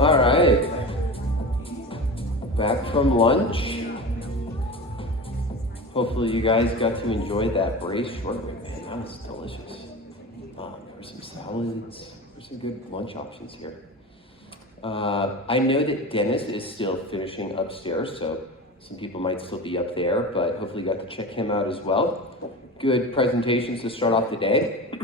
All right, back from lunch. Hopefully you guys got to enjoy that braised short rib. Man, that was delicious. There's some salads. There's some good lunch options here. I know that Dennis is still finishing upstairs, so some people might still be up there, but hopefully you got to check him out as well. Good presentations to start off the day.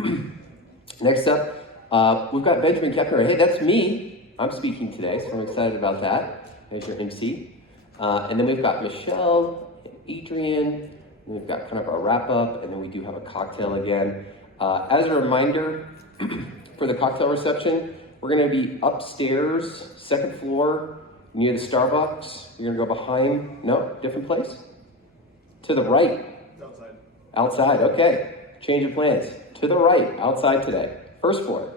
Next up, we've got Benjamin Kepner. Hey, that's me. I'm speaking today, so I'm excited about that. There's your MC. And then we've got Michelle, Adrian, and we've got kind of a wrap up, and then we do have a cocktail again. As a reminder, for the cocktail reception, we're gonna be upstairs, second floor, near the Starbucks. You're gonna go behind, no, different place? To the right. Outside. Outside, okay. Change of plans. To the right, outside today, first floor.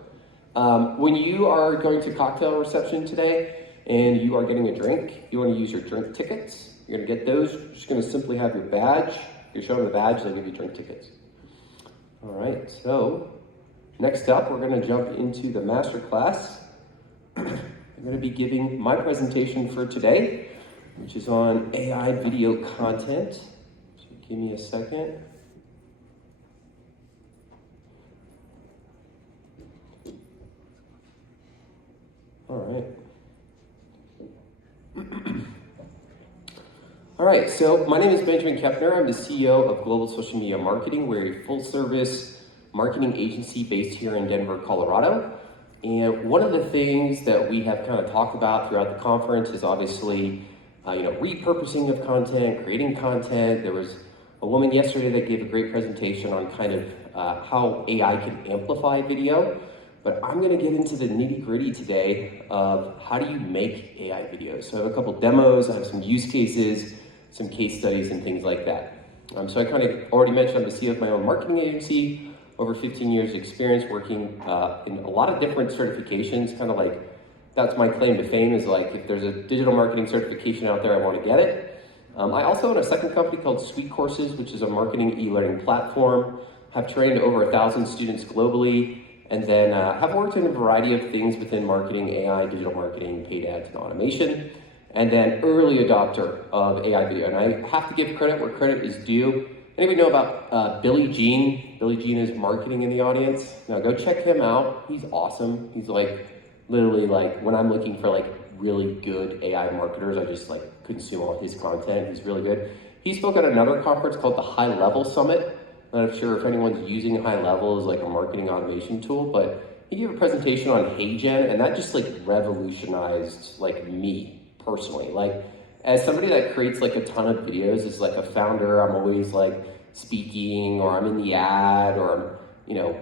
When you are going to cocktail reception today and you are getting a drink, you wanna use your drink tickets. You're gonna get those, you're just gonna simply have your badge. You're showing the badge, they'll give you drink tickets. All right, so next up, we're gonna jump into the Masterclass. I'm gonna be giving my presentation for today, which is on AI video content. So give me a second. All right, so my name is Benjamin Kepner. I'm the CEO of Global Social Media Marketing. We're a full-service marketing agency based here in Denver, Colorado. And one of the things that we have kind of talked about throughout the conference is obviously, repurposing of content, creating content. There was a woman yesterday that gave a great presentation on kind of how AI can amplify video. But I'm gonna get into the nitty-gritty today of how do you make AI videos. So I have a couple demos, I have some use cases, some case studies and things like that. So I kind of already mentioned I'm the CEO of my own marketing agency. Over 15 years of experience working in a lot of different certifications, kind of like, that's my claim to fame is like, if there's a digital marketing certification out there, I want to get it. I also own a second company called Sweet Courses, which is a marketing e-learning platform. Have trained over 1,000 students globally, and then have worked in a variety of things within marketing, AI, digital marketing, paid ads, and automation. And then early adopter of AI video. And I have to give credit where credit is due. Anybody know about Billy Jean? Billy Jean is marketing in the audience. Now go check him out. He's awesome. He's like, literally like, when I'm looking for like really good AI marketers, I just like consume all his content. He's really good. He spoke at another conference called the High Level Summit. I'm not sure if anyone's using High Level as like a marketing automation tool, but he gave a presentation on HeyGen, and that just like revolutionized like me personally. Like, as somebody that creates like a ton of videos, as like a founder, I'm always like speaking, or I'm in the ad, or I'm,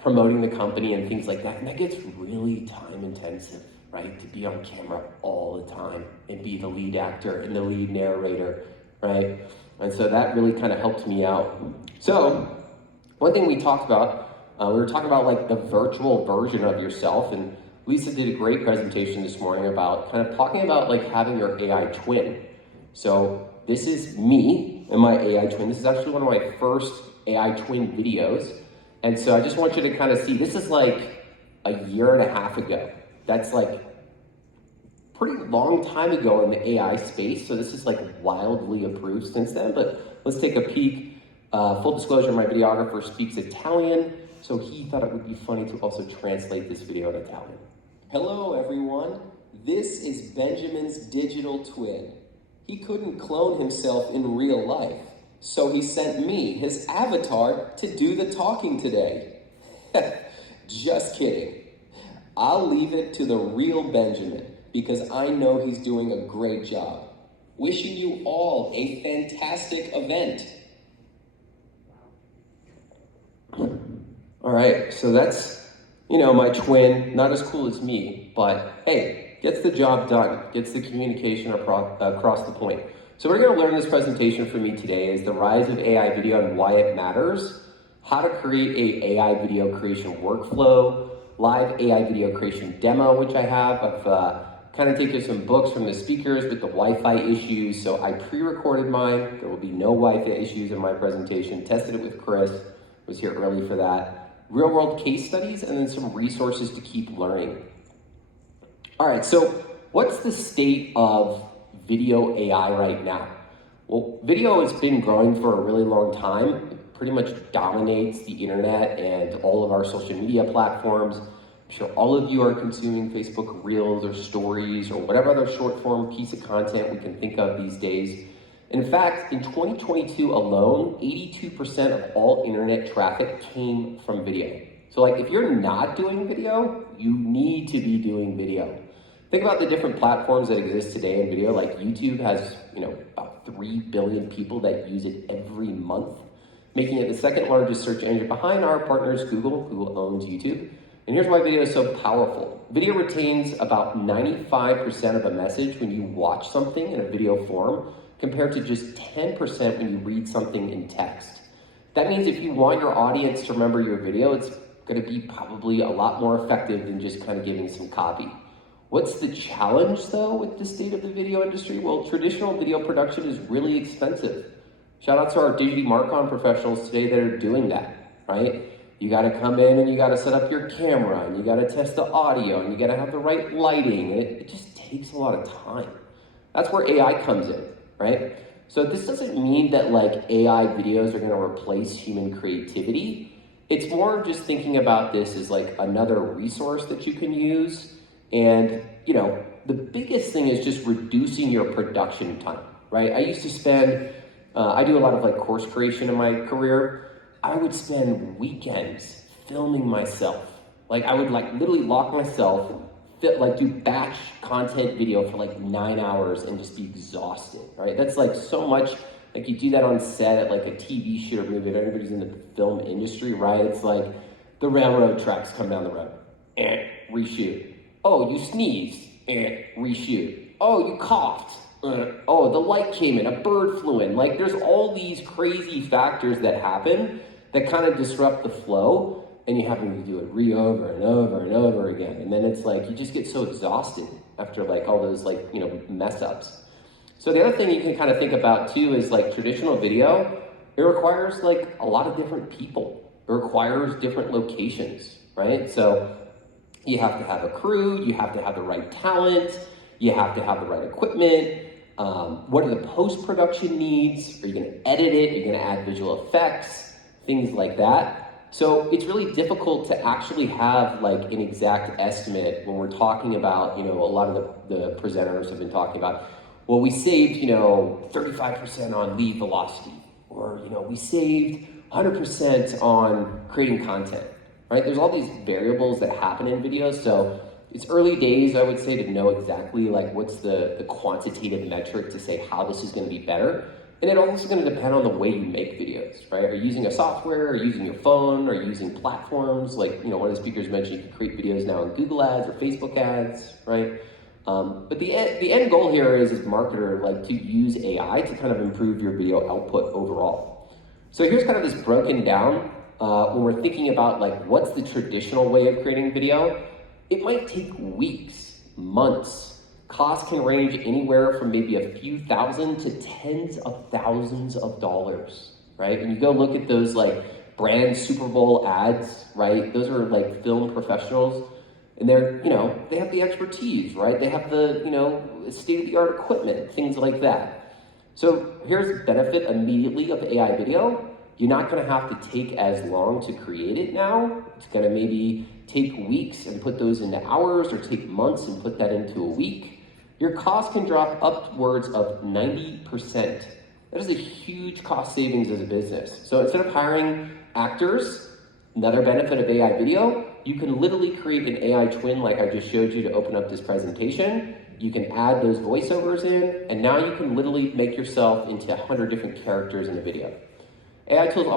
promoting the company and things like that. And that gets really time intensive, right? To be on camera all the time and be the lead actor and the lead narrator, right? And so that really kind of helped me out. So one thing we talked about, we were talking about like the virtual version of yourself, and Lisa did a great presentation this morning about kind of talking about like having your AI twin. So this is me and my AI twin. This is actually one of my first AI twin videos. And so I just want you to kind of see, this is like a year and a half ago. That's like pretty long time ago in the AI space. So this is like wildly improved since then, but let's take a peek. Full disclosure, my videographer speaks Italian, so he thought it would be funny to also translate this video in Italian. Hello everyone, this is Benjamin's digital twin. He couldn't clone himself in real life, so he sent me, his avatar, to do the talking today. Just kidding. I'll leave it to the real Benjamin, because I know he's doing a great job. Wishing you all a fantastic event. All right, so that's, my twin, not as cool as me, but hey, gets the job done, gets the communication across the point. So we're gonna learn this presentation for me today is the rise of AI video and why it matters, how to create a AI video creation workflow, live AI video creation demo, which I have. I've kind of taken some books from the speakers with the Wi-Fi issues, so I pre-recorded mine. There will be no Wi-Fi issues in my presentation. Tested it with Chris, was here early for that. Real world case studies, and then some resources to keep learning. All right, so what's the state of video AI right now? Well, video has been growing for a really long time. It pretty much dominates the internet and all of our social media platforms. I'm sure all of you are consuming Facebook Reels or Stories or whatever other short form piece of content we can think of these days. In fact, in 2022 alone, 82% of all internet traffic came from video. So like if you're not doing video, you need to be doing video. Think about the different platforms that exist today in video, like YouTube has, about 3 billion people that use it every month, making it the second largest search engine behind our partners, Google. Google owns YouTube. And here's why video is so powerful. Video retains about 95% of a message when you watch something in a video form, compared to just 10% when you read something in text. That means if you want your audience to remember your video, it's gonna be probably a lot more effective than just kind of giving some copy. What's the challenge though with the state of the video industry? Well, traditional video production is really expensive. Shout out to our DigiMarCon professionals today that are doing that, right? You gotta come in and you gotta set up your camera and you gotta test the audio and you gotta have the right lighting, and it just takes a lot of time. That's where AI comes in, right? So this doesn't mean that like AI videos are gonna replace human creativity. It's more just thinking about this as like another resource that you can use. And, the biggest thing is just reducing your production time, right? I used to spend, I do a lot of like course creation in my career. I would spend weekends filming myself. Like I would like literally lock myself, do batch content video for like 9 hours and just be exhausted, right? That's like so much, like you do that on set at like a TV shoot or movie. If anybody's in the film industry, right? It's like the railroad tracks come down the road and reshoot. Oh, you sneezed and reshoot. Oh, you coughed. Oh, the light came in, a bird flew in. Like there's all these crazy factors that happen that kind of disrupt the flow, and you have to do it over and over and over again. And then it's like, you just get so exhausted after like all those mess ups. So the other thing you can kind of think about too is like traditional video, it requires like a lot of different people. It requires different locations, right? So you have to have a crew, you have to have the right talent, you have to have the right equipment. What are the post-production needs? Are you gonna edit it? Are you gonna add visual effects? Things like that. So it's really difficult to actually have like an exact estimate when we're talking about, a lot of the presenters have been talking about, well, we saved, 35% on lead velocity, or, we saved 100% on creating content. Right? There's all these variables that happen in videos, so it's early days, I would say, to know exactly like what's the quantitative metric to say how this is going to be better. And it also going to depend on the way you make videos, right? Are you using a software, are you using your phone, are you using platforms? Like, one of the speakers mentioned you can create videos now in Google ads or Facebook ads, right? But the end goal here is, as a marketer, like to use AI to kind of improve your video output overall. So here's kind of this broken down. When we're thinking about like what's the traditional way of creating video, it might take weeks, months. Costs can range anywhere from maybe a few thousand to tens of thousands of dollars, right? And you go look at those like brand Super Bowl ads, right? Those are like film professionals, and they're, they have the expertise, right? They have the, state-of-the-art equipment, things like that. So here's the benefit immediately of AI video. You're not gonna have to take as long to create it now. It's gonna maybe take weeks and put those into hours, or take months and put that into a week. Your cost can drop upwards of 90%. That is a huge cost savings as a business. So instead of hiring actors, another benefit of AI video, you can literally create an AI twin like I just showed you to open up this presentation. You can add those voiceovers in, and now you can literally make yourself into 100 different characters in a video. AI tools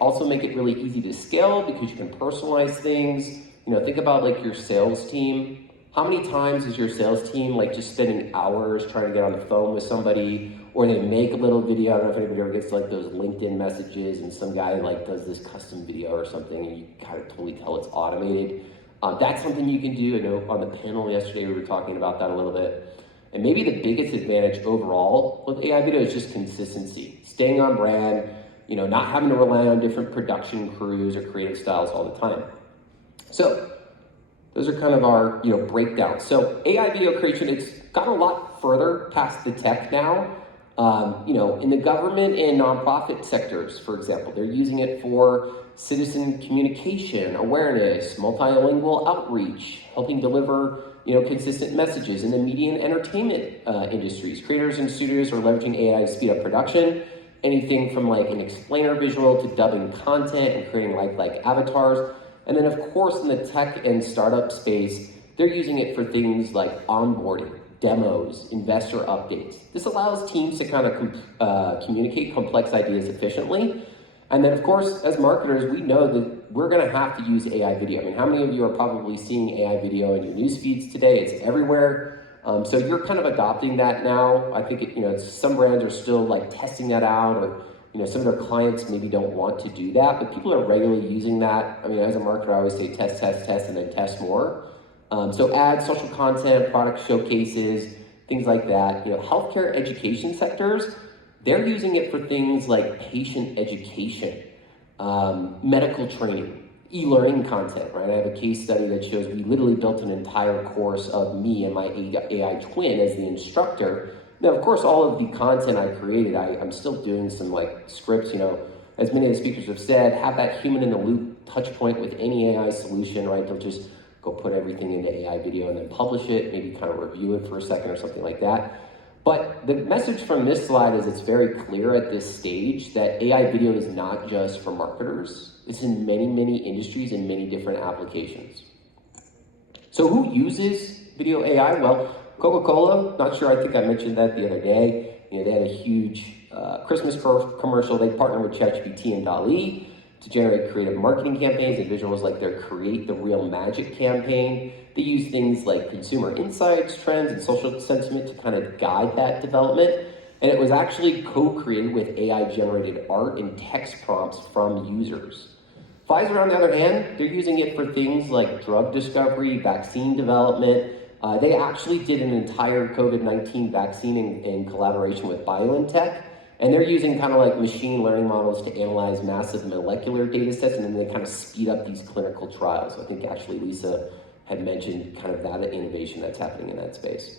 also make it really easy to scale because you can personalize things. Think about like your sales team. How many times is your sales team like just spending hours trying to get on the phone with somebody, or they make a little video? I don't know if anybody ever gets like those LinkedIn messages and some guy like does this custom video or something, and you kind of totally tell it's automated. That's something you can do. I know on the panel yesterday we were talking about that a little bit. And maybe the biggest advantage overall with AI video is just consistency, staying on brand, not having to rely on different production crews or creative styles all the time. So Those are kind of our breakdowns. So AI video creation, it's got a lot further past the tech now. In the government and nonprofit sectors, for example, they're using it for citizen communication, awareness, multilingual outreach, helping deliver consistent messages. In the media and entertainment industries, creators and studios are leveraging AI to speed up production. Anything from like an explainer visual to dubbing content and creating like avatars. And then of course in the tech and startup space, they're using it for things like onboarding, demos, investor updates. This allows teams to kind of communicate complex ideas efficiently. And then of course, as marketers, we know that we're gonna have to use AI video. I mean, how many of you are probably seeing AI video in your news feeds today? It's everywhere. So you're kind of adopting that now. I think some brands are still like testing that out, or some of their clients maybe don't want to do that, but people are regularly using that. I mean, as a marketer, I always say test, and then test more. So ads, social content, product showcases, things like that. Healthcare education sectors, they're using it for things like patient education, medical training, e-learning content, right? I have a case study that shows we literally built an entire course of me and my AI twin as the instructor. Now, of course, all of the content I created, I'm still doing some like scripts, as many of the speakers have said, have that human in the loop touch point with any AI solution, right? They'll just go put everything into AI video and then publish it, maybe kind of review it for a second or something like that. But the message from this slide is it's very clear at this stage that AI video is not just for marketers. It's in many, many industries and many different applications. So who uses video AI? Well, Coca-Cola, not sure, I think I mentioned that the other day. They had a huge Christmas commercial. They partnered with ChatGPT and DALL-E to generate creative marketing campaigns and visuals like their Create the Real Magic campaign. They use things like consumer insights, trends, and social sentiment to kind of guide that development. And it was actually co-created with AI-generated art and text prompts from users. Pfizer, on the other hand, they're using it for things like drug discovery, vaccine development. They actually did an entire COVID-19 vaccine in collaboration with BioNTech. And they're using kind of like machine learning models to analyze massive molecular data sets, and then they kind of speed up these clinical trials. I think actually Lisa had mentioned kind of that innovation that's happening in that space.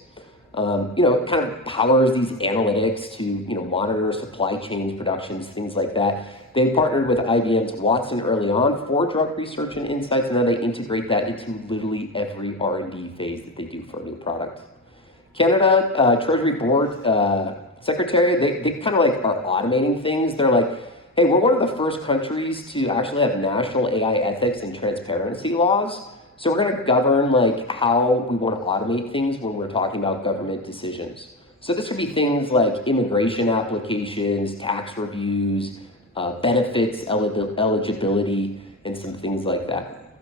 It kind of powers these analytics to monitor supply chains, productions, things like that. They partnered with IBM's Watson early on for drug research and insights, and now they integrate that into literally every R&D phase that they do for a new product. Canada Treasury Board Secretary, they kind of like are automating things. They're like, hey, we're one of the first countries to actually have national AI ethics and transparency laws. So we're gonna govern like how we want to automate things when we're talking about government decisions. So this would be things like immigration applications, tax reviews, benefits eligibility, and some things like that.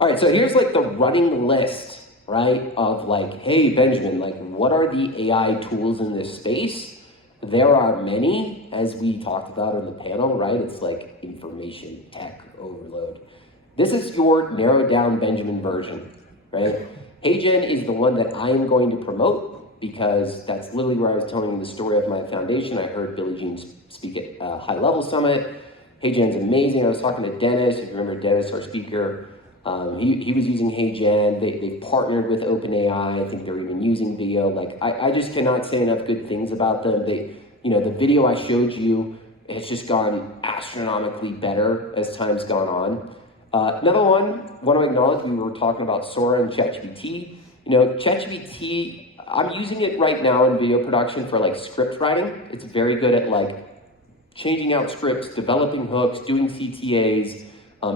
All right, so here's like the running list, right, of like, hey, Benjamin, like what are the AI tools in this space? There are many, as we talked about in the panel, right? It's like information tech overload. This is your narrowed down Benjamin version, right? HeyGen is the one that I am going to promote because that's literally where I was telling the story of my foundation. I heard Billie Jean speak at a high level summit. HeyGen's amazing. I was talking to Dennis, if you remember Dennis, our speaker. He was using HeyGen. They partnered with OpenAI. I think they're even using video. Like I just cannot say enough good things about them. The video I showed you has just gone astronomically better as time's gone on. Another one, want to acknowledge, we were talking about Sora and ChatGPT. ChatGPT, I'm using it right now in video production for like script writing. It's very good at like changing out scripts, developing hooks, doing CTAs,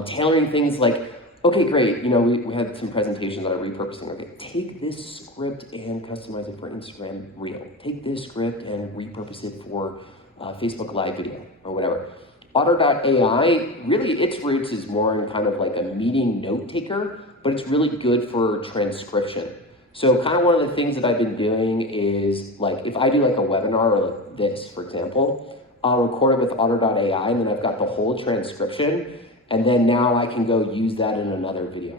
tailoring things like, okay, great, we had some presentations on repurposing. Okay, take this script and customize it for Instagram Reel. Take this script and repurpose it for Facebook Live video or whatever. Otter.ai, really its roots is more in kind of like a meeting note taker, but it's really good for transcription. So kind of one of the things that I've been doing is like, if I do like a webinar or like this, for example, I'll record it with Otter.ai and then I've got the whole transcription, and then now I can go use that in another video.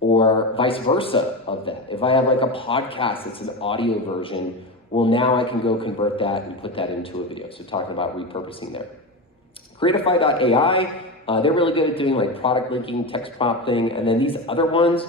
Or vice versa of that. If I have like a podcast that's an audio version, well now I can go convert that and put that into a video. So talking about repurposing there. Creatify.ai, they're really good at doing like product linking, text prompting, and then these other ones,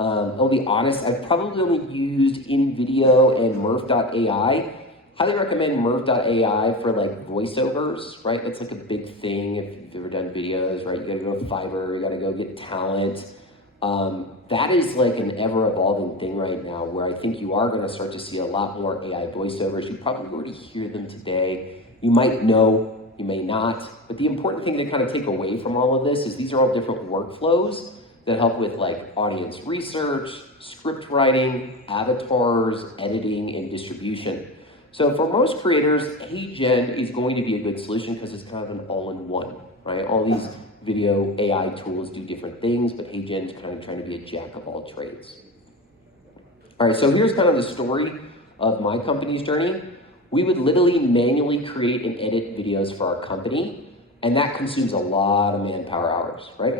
I'll be honest, I've probably only used InVideo and Murph.ai. Highly recommend Murph.ai for like voiceovers, right? That's like a big thing if you've ever done videos, right? You gotta go to Fiverr, you gotta go get talent. That is like an ever-evolving thing right now where I think you are gonna start to see a lot more AI voiceovers. You probably already hear them today. You might know, you may not, but the important thing to kind of take away from all of this is these are all different workflows that help with like audience research, script writing, avatars, editing, and distribution. So for most creators, HeyGen is going to be a good solution because it's kind of an all-in-one, right? All these video AI tools do different things, but HeyGen is kind of trying to be a jack of all trades. All right, so here's kind of the story of my company's journey. We would literally manually create and edit videos for our company, and that consumes a lot of manpower hours, right?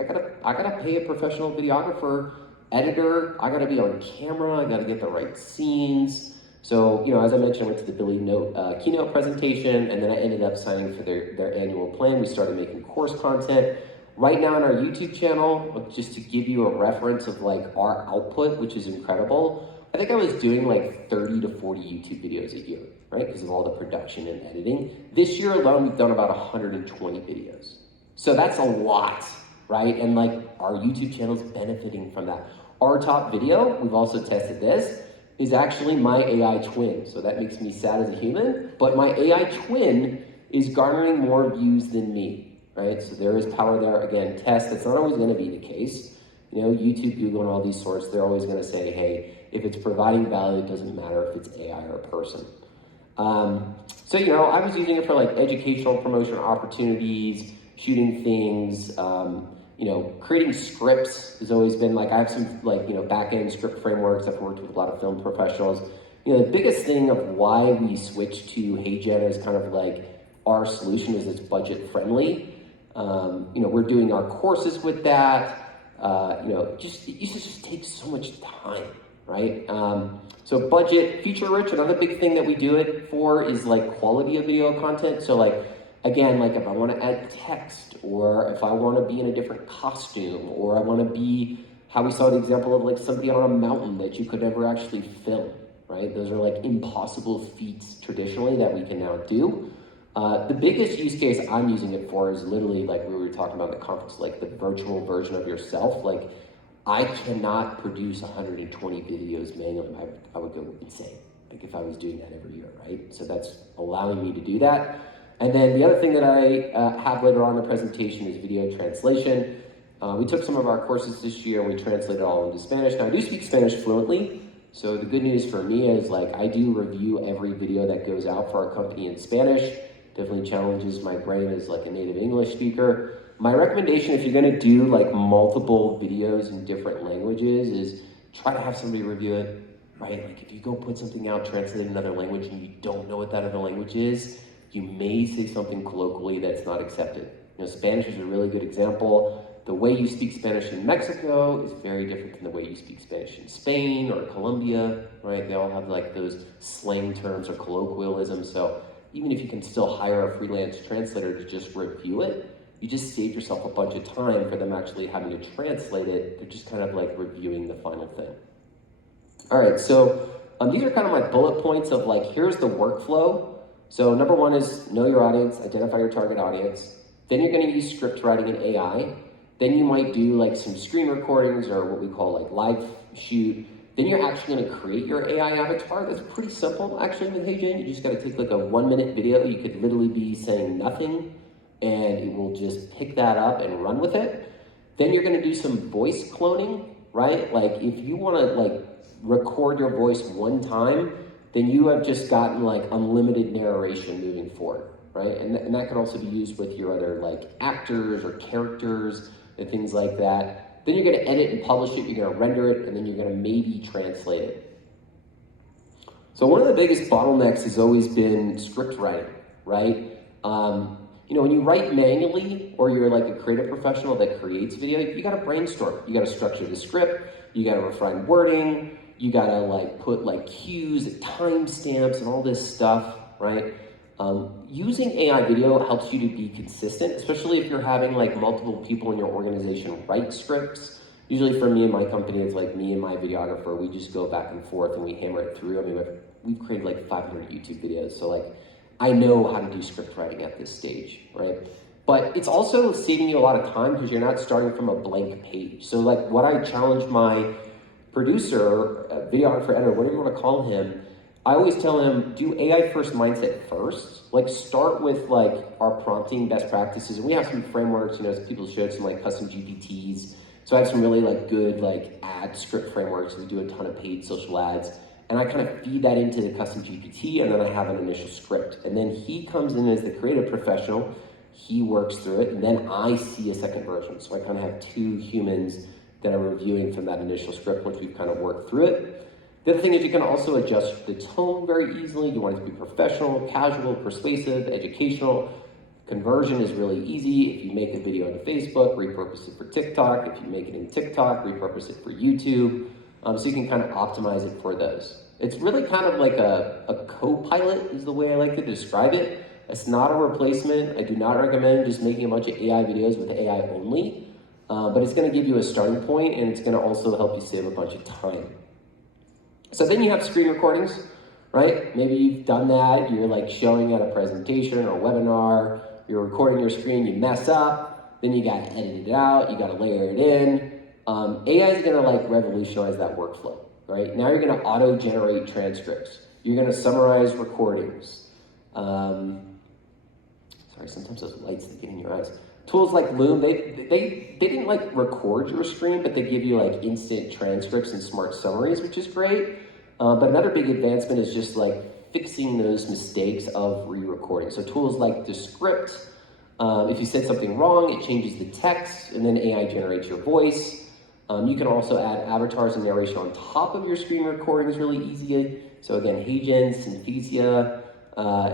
I gotta pay a professional videographer, editor, I gotta be on camera, I gotta get the right scenes. So, as I mentioned, I went to the Billy Note keynote presentation, and then I ended up signing for their annual plan. We started making course content. Right now on our YouTube channel, just to give you a reference of like our output, which is incredible, I think I was doing like 30 to 40 YouTube videos a year, right? Because of all the production and editing. This year alone, we've done about 120 videos. So that's a lot, right? And like our YouTube channel's benefiting from that. Our top video, we've also tested this, is actually my AI twin. So that makes me sad as a human, but my AI twin is garnering more views than me, right? So there is power there. Again, test, that's not always gonna be the case. YouTube, Google, and all these sorts, they're always gonna say, hey, if it's providing value, it doesn't matter if it's AI or a person. So, I was using it for like educational promotion opportunities, shooting things, creating scripts has always been like, I have some like, back-end script frameworks. I've worked with a lot of film professionals. The biggest thing of why we switched to HeyGen as kind of like our solution is it's budget friendly. We're doing our courses with that. It just takes so much time, right? So budget, feature rich, another big thing that we do it for is like quality of video content. So like, again, like if I want to add text, or if I want to be in a different costume, or I want to be, how we saw the example of like somebody on a mountain that you could never actually film, right? Those are like impossible feats traditionally that we can now do. The biggest use case I'm using it for is literally like we were talking about in the conference, like the virtual version of yourself. Like I cannot produce 120 videos manually. I would go insane, like if I was doing that every year, right? So that's allowing me to do that. And then the other thing that I have later on in the presentation is video translation. We took some of our courses this year and we translated all into Spanish. Now I do speak Spanish fluently, so the good news for me is like I do review every video that goes out for our company in Spanish. Definitely challenges my brain as like a native English speaker. My recommendation if you're gonna do like multiple videos in different languages is try to have somebody review it, right? Like if you go put something out, translate in another language and you don't know what that other language is, you may say something colloquially that's not accepted. Spanish is a really good example. The way you speak Spanish in Mexico is very different than the way you speak Spanish in Spain or Colombia, right? They all have like those slang terms or colloquialisms. So even if you can still hire a freelance translator to just review it, you just save yourself a bunch of time for them actually having to translate it. They're just kind of like reviewing the final thing. All right, so these are kind of my bullet points of like, here's the workflow. So number one is know your audience, identify your target audience. Then you're gonna use script writing and AI. Then you might do like some screen recordings or what we call like live shoot. Then you're actually gonna create your AI avatar. That's pretty simple actually with HeyGen. You just gotta take like a 1-minute video. You could literally be saying nothing and it will just pick that up and run with it. Then you're gonna do some voice cloning, right? Like if you wanna like record your voice one time, then you have just gotten like unlimited narration moving forward, right? And that could also be used with your other like actors or characters and things like that. Then you're gonna edit and publish it, you're gonna render it, and then you're gonna maybe translate it. So one of the biggest bottlenecks has always been script writing, right? When you write manually or you're like a creative professional that creates video, you gotta brainstorm. You gotta structure the script, you gotta refine wording, you gotta like put like cues, timestamps, and all this stuff, right? Using AI video helps you to be consistent, especially if you're having like multiple people in your organization write scripts. Usually for me and my company, it's like me and my videographer, we just go back and forth and we hammer it through. I mean, we've created like 500 YouTube videos, so like I know how to do script writing at this stage, right? But it's also saving you a lot of time because you're not starting from a blank page. So like what I challenge my producer, videographer, editor, whatever you want to call him, I always tell him, do AI first mindset first. Like start with like our prompting best practices. And we have some frameworks, you know, people showed some like custom GPTs. So I have some really like good like ad script frameworks. We do a ton of paid social ads. And I kind of feed that into the custom GPT, and then I have an initial script. And then he comes in as the creative professional, he works through it, and then I see a second version. So I kind of have two humans that are reviewing from that initial script once we've kind of worked through it. The other thing is you can also adjust the tone very easily. You want it to be professional, casual, persuasive, educational. Conversion is really easy. If you make a video into Facebook, repurpose it for TikTok. If you make it in TikTok, repurpose it for YouTube. So you can kind of optimize it for those. It's really kind of like a co-pilot is the way I like to describe it. It's not a replacement. I do not recommend just making a bunch of AI videos with AI only, but it's gonna give you a starting point, and it's gonna also help you save a bunch of time. So then you have screen recordings, right? Maybe you've done that, you're like showing at a presentation or a webinar, you're recording your screen, you mess up, then you gotta edit it out, you gotta layer it in. AI is gonna like revolutionize that workflow, right? Now you're gonna auto-generate transcripts. You're gonna summarize recordings. Sorry, sometimes those lights that get in your eyes. Tools like Loom, they didn't like record your screen, but they give you like instant transcripts and smart summaries, which is great. But another big advancement is just like fixing those mistakes of re-recording. So tools like Descript, if you said something wrong, it changes the text, and then AI generates your voice. You can also add avatars and narration on top of your screen recordings really easy. So again, HeyGen, Synthesia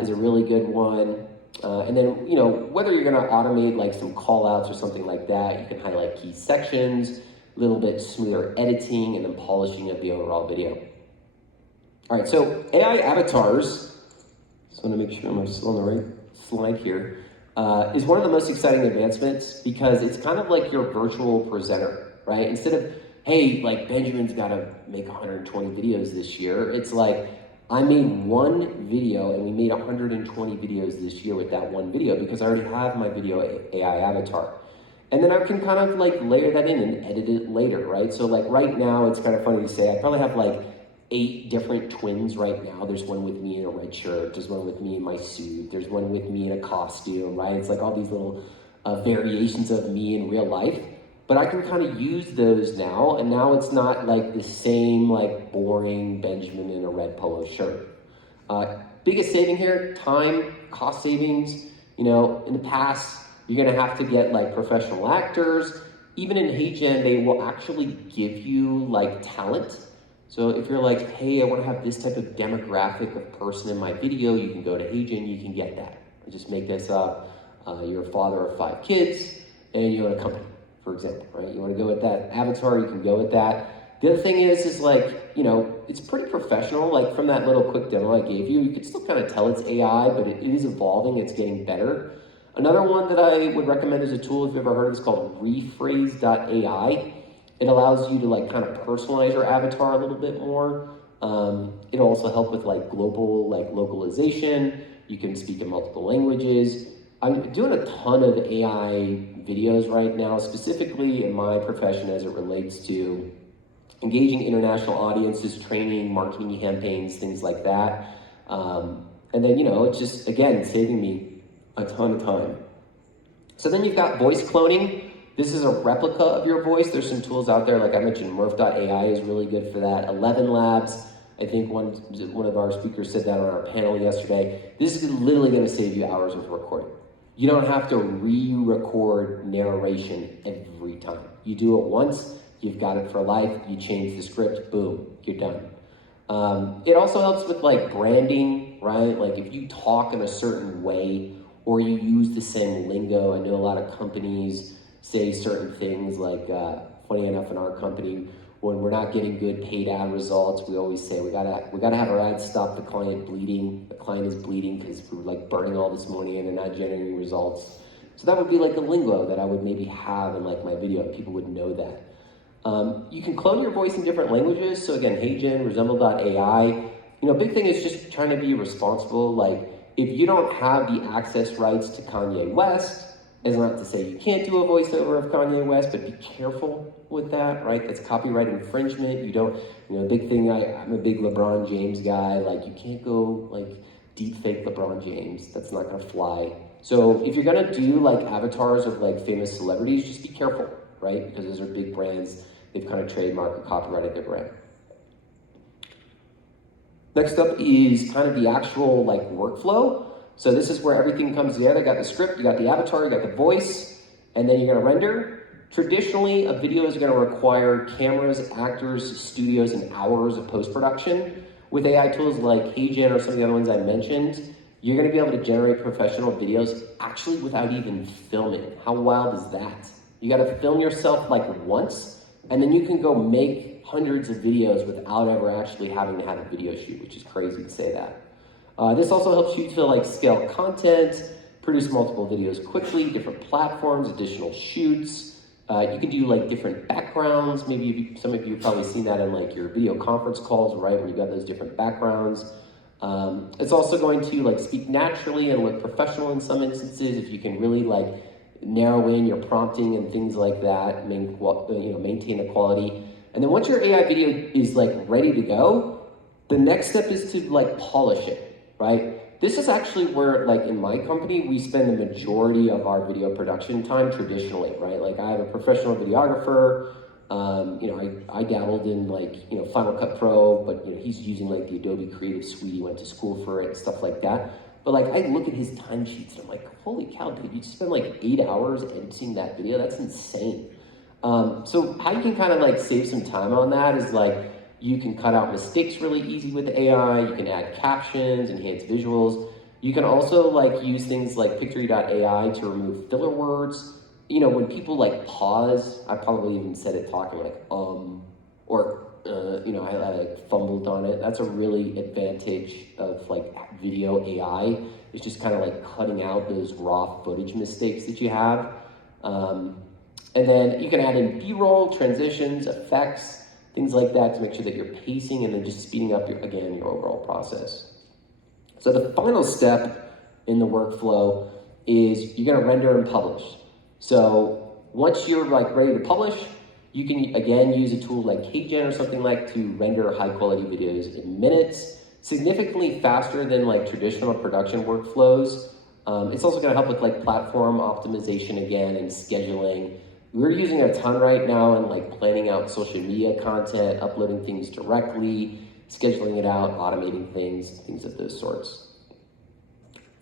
is a really good one. And then, you know, whether you're gonna automate like some call outs or something like that, you can highlight key sections, a little bit smoother editing, and then polishing of the overall video. All right, so AI avatars, just wanna make sure I'm still on the right slide here, is one of the most exciting advancements because it's kind of like your virtual presenter, right? Instead of, hey, like Benjamin's gotta make 120 videos this year, it's like, I made one video and we made 120 videos this year with that one video because I already have my video AI avatar. And then I can kind of like layer that in and edit it later, right? So like right now, it's kind of funny to say, I probably have like 8 different twins right now. There's one with me in a red shirt, there's one with me in my suit, there's one with me in a costume, right? It's like all these little variations of me in real life. But I can kind of use those now, and now it's not like the same like boring Benjamin in a red polo shirt. Biggest saving here, time, cost savings. You know, in the past, you're gonna have to get like professional actors. Even in HeyGen, they will actually give you like talent. So if you're like, hey, I wanna have this type of demographic of person in my video, you can go to HeyGen, you can get that. I just make this up. You're a father of 5 kids, and you own a company, for example, right? You want to go with that avatar, you can go with that. The other thing is like, you know, it's pretty professional. Like from that little quick demo I gave you, you can still kind of tell it's AI, but it is evolving, it's getting better. Another one that I would recommend as a tool, if you've ever heard of it, is called rephrase.ai. It allows you to like kind of personalize your avatar a little bit more. It'll also help with like global like localization. You can speak in multiple languages. I'm doing a ton of AI videos right now, specifically in my profession as it relates to engaging international audiences, training, marketing campaigns, things like that. And then, you know, it's just, again, saving me a ton of time. So then you've got voice cloning. This is a replica of your voice. There's some tools out there, like I mentioned, Murph.ai is really good for that. 11 Labs, I think one of our speakers said that on our panel yesterday. This is literally gonna save you hours of recording. You don't have to re-record narration every time. You do it once, you've got it for life, you change the script, boom, you're done. It also helps with like branding, right? Like if you talk in a certain way or you use the same lingo, I know a lot of companies say certain things like, funny enough in our company, when we're not getting good paid ad results, we always say we gotta have our ads stop the client bleeding. The client is bleeding because we're like burning all this money in and not generating results. So that would be like a lingo that I would maybe have in like my video, and people would know that. You can clone your voice in different languages. So again, HeyGen, Resemble.ai. Big thing is just trying to be responsible. Like, if you don't have the access rights to Kanye West, as not to say you can't do a voiceover of Kanye West, but be careful with that, right? That's copyright infringement. You don't, big thing, I'm a big LeBron James guy. Like, you can't go, like, deep fake LeBron James. That's not gonna fly. So if you're gonna do, like, avatars of, like, famous celebrities, just be careful, right? Because those are big brands. They've kind of trademarked and copyrighted their brand. Next up is kind of the actual like workflow. So this is where everything comes together. You got the script, you got the avatar, you got the voice, and then you're gonna render. Traditionally, a video is gonna require cameras, actors, studios, and hours of post-production. With AI tools like HeyGen or some of the other ones I mentioned, you're gonna be able to generate professional videos actually without even filming. How wild is that? You gotta film yourself like once, and then you can go make hundreds of videos without ever actually having to have a video shoot, which is crazy to say that. This also helps you to like scale content, produce multiple videos quickly, different platforms, additional shoots. You can do like different backgrounds. Maybe some of you have probably seen that in like your video conference calls, right? Where you got those different backgrounds. It's also going to like speak naturally and look professional in some instances if you can really like narrow in your prompting and things like that, maintain the quality. And then once your AI video is like ready to go, the next step is to like polish it, right? This is actually where like in my company, we spend the majority of our video production time traditionally, right? Like I have a professional videographer, I dabbled in like, Final Cut Pro, but he's using like the Adobe Creative Suite, he went to school for it and stuff like that. But like I look at his timesheets and I'm like, holy cow, dude, you spend like 8 hours editing that video, that's insane. So how you can kind of like save some time on that is like, you can cut out mistakes really easy with AI, you can add captions, enhance visuals. You can also like use things like Pictory.ai to remove filler words. When people like pause, I probably even said it talking like, I like fumbled on it. That's a really advantage of like video AI. It's just kind of like cutting out those raw footage mistakes that you have. And then you can add in B-roll, transitions, effects, things like that to make sure that you're pacing and then just speeding up your overall process. So the final step in the workflow is you're gonna render and publish. So once you're like ready to publish, you can again use a tool like HeyGen or something like to render high quality videos in minutes, significantly faster than like traditional production workflows. It's also gonna help with like platform optimization again and scheduling. We're using a ton right now in like planning out social media content, uploading things directly, scheduling it out, automating things of those sorts.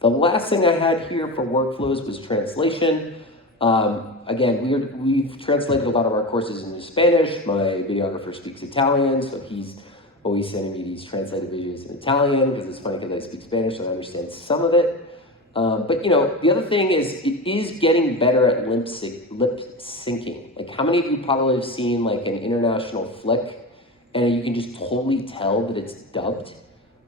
The last thing I had here for workflows was translation. Again, we've translated a lot of our courses into Spanish. My videographer speaks Italian, so he's always sending me these translated videos in Italian because it's funny because I speak Spanish, so I understand some of it. But the other thing is it is getting better at lip syncing. Like how many of you probably have seen like an international flick and you can just totally tell that it's dubbed?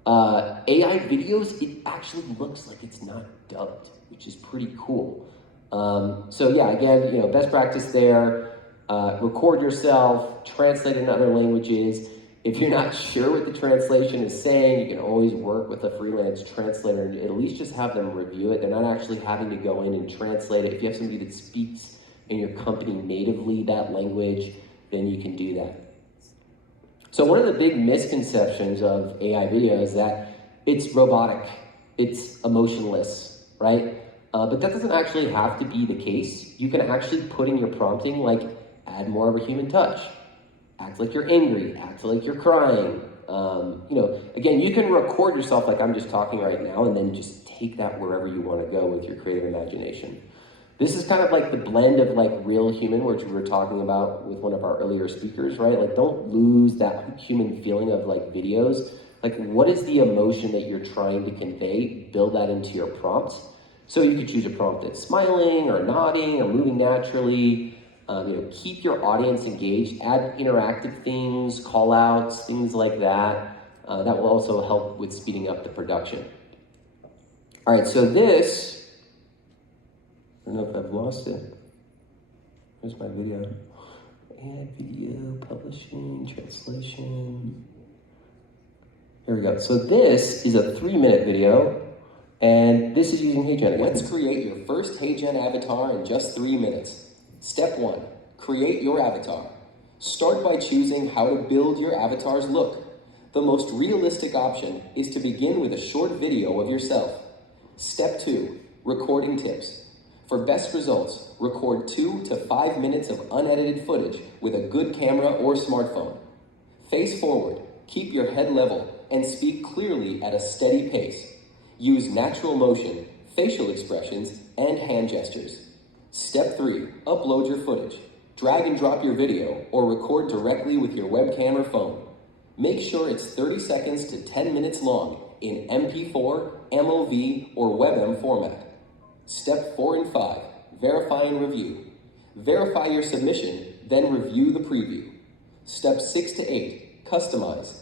AI videos, it actually looks like it's not dubbed, which is pretty cool. So yeah, again, best practice there, record yourself, translate in other languages. If you're not sure what the translation is saying, you can always work with a freelance translator and at least just have them review it. They're not actually having to go in and translate it. If you have somebody that speaks in your company natively that language, then you can do that. So one of the big misconceptions of AI video is that it's robotic, it's emotionless, right? But that doesn't actually have to be the case. You can actually put in your prompting, like add more of a human touch. Act like you're angry, act like you're crying. Again, you can record yourself like I'm just talking right now and then just take that wherever you want to go with your creative imagination. This is kind of like the blend of like real human, which we were talking about with one of our earlier speakers, right? Like don't lose that human feeling of like videos. Like what is the emotion that you're trying to convey? Build that into your prompt. So you could choose a prompt that's smiling or nodding or moving naturally. Keep your audience engaged, add interactive things, call outs, things like that. That will also help with speeding up the production. All right, so this, I don't know if I've lost it. Here's my video. AI video, publishing, translation. Here we go. So this is a 3-minute video, and this is using HeyGen again. Let's create your first HeyGen avatar in just 3 minutes. Step 1, create your avatar. Start by choosing how to build your avatar's look. The most realistic option is to begin with a short video of yourself. Step 2, recording tips. For best results, record 2 to 5 minutes of unedited footage with a good camera or smartphone. Face forward, keep your head level, and speak clearly at a steady pace. Use natural motion, facial expressions, and hand gestures. Step 3, upload your footage. Drag and drop your video or record directly with your webcam or phone. Make sure it's 30 seconds to 10 minutes long in MP4, MOV, or WebM format. Step 4 and 5, verify and review. Verify your submission, then review the preview. Step 6 to 8, customize.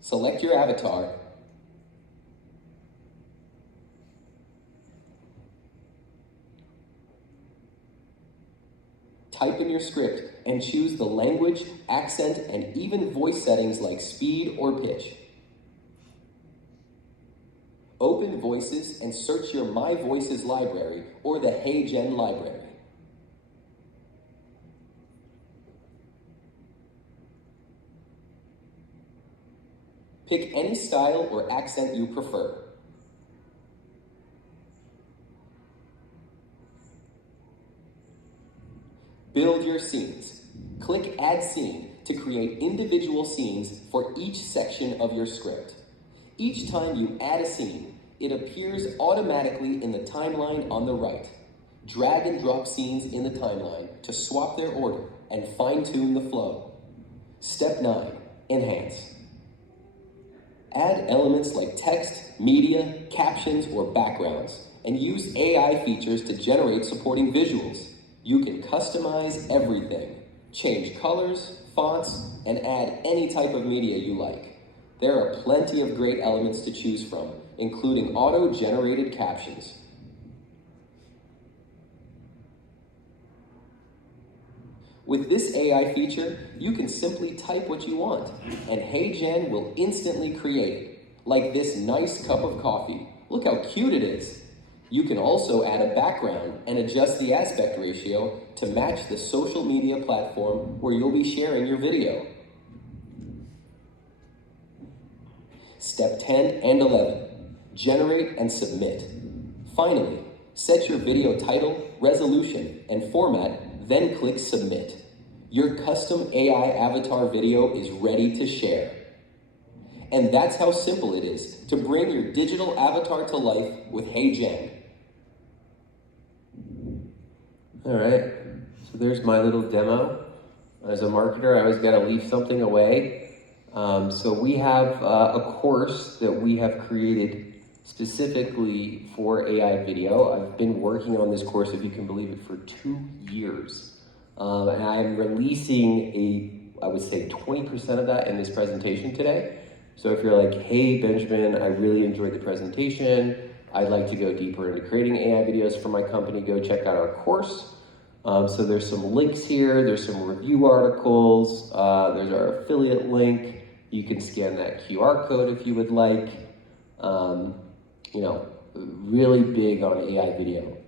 Select your avatar. Type in your script and choose the language, accent, and even voice settings like speed or pitch. Open Voices and search your My Voices library or the HeyGen library. Pick any style or accent you prefer. Build your scenes. Click Add Scene to create individual scenes for each section of your script. Each time you add a scene, it appears automatically in the timeline on the right. Drag and drop scenes in the timeline to swap their order and fine-tune the flow. Step 9, enhance. Add elements like text, media, captions, or backgrounds, and use AI features to generate supporting visuals. You can customize everything. Change colors, fonts, and add any type of media you like. There are plenty of great elements to choose from, including auto-generated captions. With this AI feature, you can simply type what you want, and HeyGen will instantly create it, like this nice cup of coffee. Look how cute it is. You can also add a background and adjust the aspect ratio to match the social media platform where you'll be sharing your video. Step 10 and 11, generate and submit. Finally, set your video title, resolution, and format, then click submit. Your custom AI avatar video is ready to share. And that's how simple it is to bring your digital avatar to life with HeyGen. All right, so there's my little demo. As a marketer, I always got to leave something away. So we have a course that we have created specifically for AI video. I've been working on this course, if you can believe it, for 2 years. And I'm releasing I would say 20% of that in this presentation today. So if you're like, hey, Benjamin, I really enjoyed the presentation. I'd like to go deeper into creating AI videos for my company, go check out our course. So there's some links here, there's some review articles, there's our affiliate link. You can scan that QR code if you would like. Really big on AI video.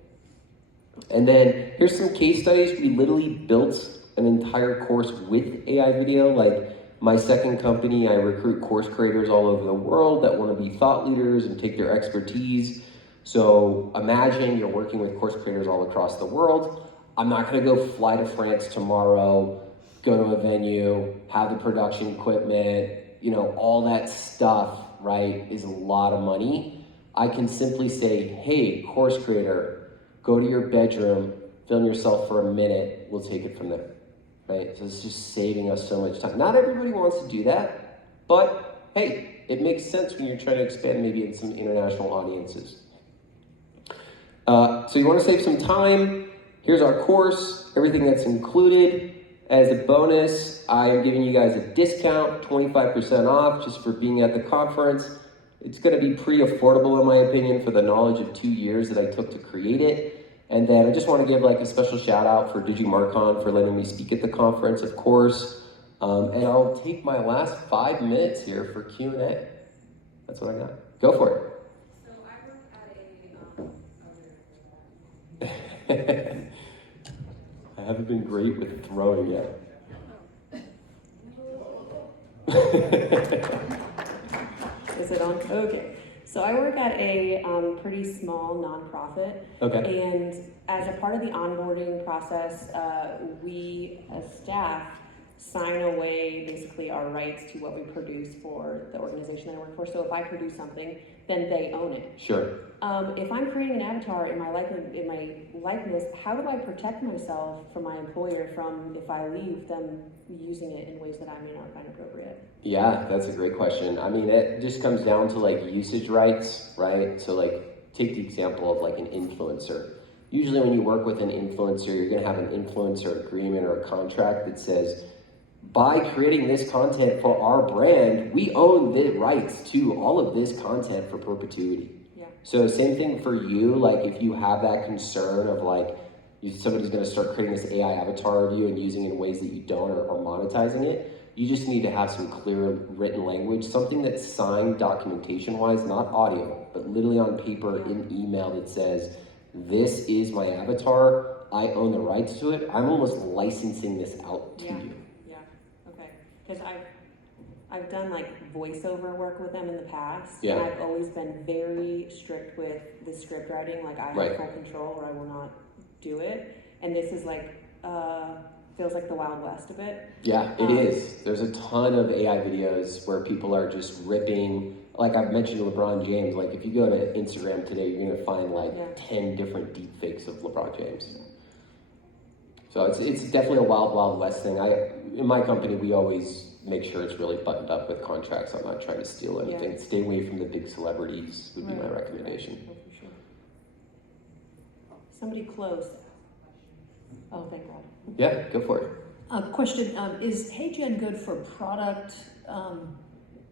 And then here's some case studies. We literally built an entire course with AI video. Like my second company, I recruit course creators all over the world that want to be thought leaders and take their expertise. So imagine you're working with course creators all across the world. I'm not going to go fly to France tomorrow, go to a venue, have the production equipment, all that stuff, right, is a lot of money. I can simply say, hey, course creator, go to your bedroom, film yourself for a minute, we'll take it from there, right? So it's just saving us so much time. Not everybody wants to do that, but hey, it makes sense when you're trying to expand maybe in some international audiences. So you want to save some time. Here's our course, everything that's included. As a bonus, I am giving you guys a discount, 25% off just for being at the conference. It's going to be pretty affordable in my opinion for the knowledge of 2 years that I took to create it. And then I just want to give like a special shout out for DigiMarCon for letting me speak at the conference, of course. And I'll take my last 5 minutes here for Q&A. That's what I got. Go for it. So I work at a, I haven't been great with throwing yet. Is it on? Okay. So I work at a pretty small nonprofit. Okay. And as a part of the onboarding process, we as staff sign away basically our rights to what we produce for the organization that I work for. So if I produce something, then they own it. Sure. If I'm creating an avatar in my likeness, how do I protect myself from my employer from if I leave them using it in ways that I may not find appropriate? Yeah, that's a great question. I mean, it just comes down to like usage rights, right? So like, take the example of like an influencer. Usually when you work with an influencer, you're gonna have an influencer agreement or a contract that says, by creating this content for our brand, we own the rights to all of this content for perpetuity. Yeah. So same thing for you, like if you have that concern of like, somebody's gonna start creating this AI avatar of you and using it in ways that you don't or monetizing it, you just need to have some clear written language, something that's signed documentation-wise, not audio, but literally on paper in email that says, this is my avatar, I own the rights to it, I'm almost licensing this out to you. Because I've done like voiceover work with them in the past, Yeah. and I've always been very strict with the script writing. Like I have full control, or I will not do it. And this is like feels like the Wild West a bit. Yeah, it is. There's a ton of AI videos where people are just ripping. Like I've mentioned LeBron James. Like if you go to Instagram today, you're gonna find like 10 different deep fakes of LeBron James. So it's definitely a wild west thing. In my company, we always make sure it's really buttoned up with contracts. I'm not trying to steal anything. Yeah. Stay away from the big celebrities would be my recommendation. Oh, for sure. Somebody close. Oh, thank God. Yeah, go for it. Question, is HeyGen good for product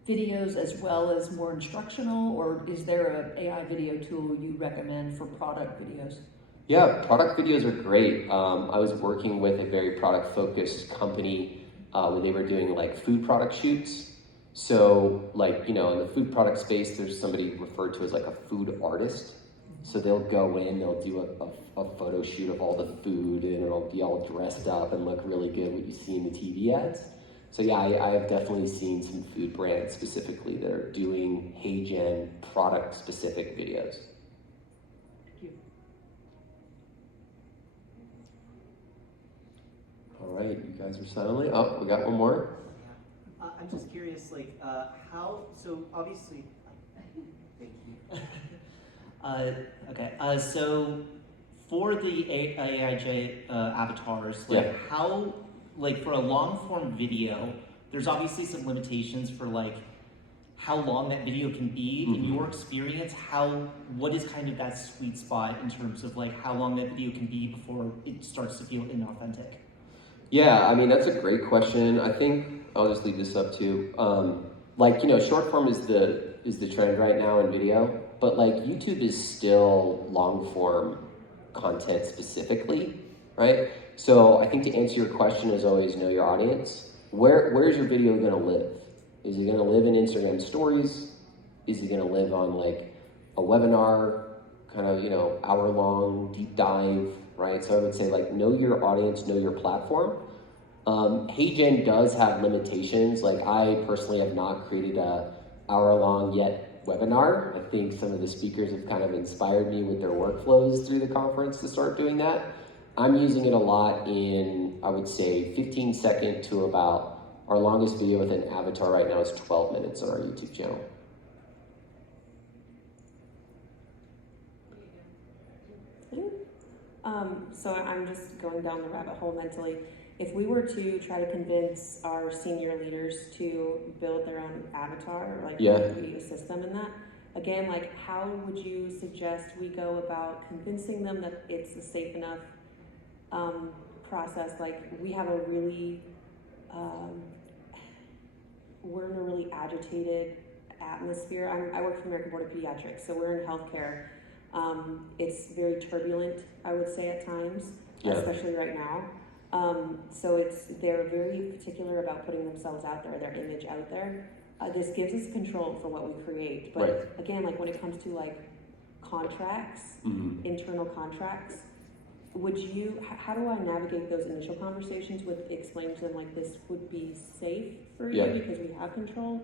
videos as well as more instructional, or is there an AI video tool you recommend for product videos? Yeah, product videos are great. I was working with a very product-focused company where they were doing like food product shoots. So like, you know, in the food product space, there's somebody referred to as like a food artist. So they'll go in, they'll do a photo shoot of all the food and it'll be all dressed up and look really good, what you see in the TV ads. So yeah, I have definitely seen some food brands specifically that are doing HeyGen product-specific videos. All right, you guys are silently. Oh, we got one more. I'm just curious, like, so obviously, thank you. So for the AIJ avatars, like how, like for a long form video, there's obviously some limitations for like how long that video can be. In your experience, what is kind of that sweet spot in terms of like how long that video can be before it starts to feel inauthentic? Yeah, I mean, that's a great question. I think I'll just leave this up to, like, you know, short form is the trend right now in video, but like YouTube is still long form content specifically, right? So I think to answer your question is always know your audience. Where's your video gonna live? Is it gonna live in Instagram stories? Is it gonna live on like a webinar, kind of, you know, hour-long deep dive, right? So I would say like know your audience, know your platform. HeyGen does have limitations. Like I personally have not created a hour-long yet webinar. I think some of the speakers have kind of inspired me with their workflows through the conference to start doing that. I'm using it a lot in, I would say, 15-second to about, our longest video with an avatar right now is 12 minutes on our YouTube channel. So I'm just going down the rabbit hole mentally. If we were to try to convince our senior leaders to build their own avatar, like we assist them in that, again, like how would you suggest we go about convincing them that it's a safe enough process? Like we have a really, we're in a really agitated atmosphere. I work for the American Board of Pediatrics, so we're in healthcare. It's very turbulent, I would say, at times, Yeah. especially right now. So they're very particular about putting themselves out there, their image out there. This gives us control for what we create. But Right. again, like when it comes to like contracts, Mhm. internal contracts, how do I navigate those initial conversations with explaining to them like this would be safe for you Yeah. because we have control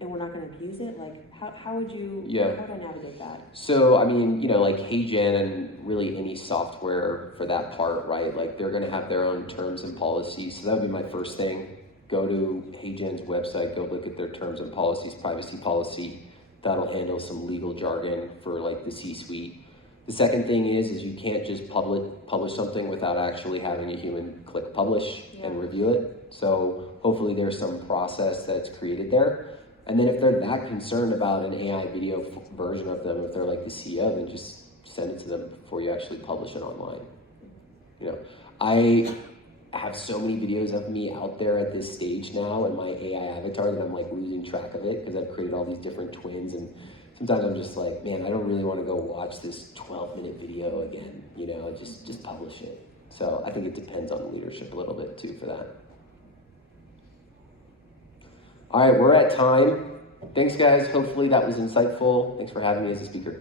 and we're not going to abuse it? Like how would Yeah. how would I navigate that? So, I mean, you know, like HeyGen and really any software for that part, right? Like they're going to have their own terms and policies. So that would be my first thing. Go to HeyGen's website, go look at their terms and policies, privacy policy. That'll handle some legal jargon for like the C-suite. The second thing is you can't just publish something without actually having a human click publish and review it. So hopefully there's some process that's created there. And then if they're that concerned about an AI video version of them, if they're like the CEO, then just send it to them before you actually publish it online. You know, I have so many videos of me out there at this stage now in my AI avatar that I'm like losing track of it because I've created all these different twins, and sometimes I'm just like, man, I don't really want to go watch this 12-minute video again, you know, just publish it. So I think it depends on the leadership a little bit too for that. All right, we're at time. Thanks guys, hopefully that was insightful. Thanks for having me as a speaker.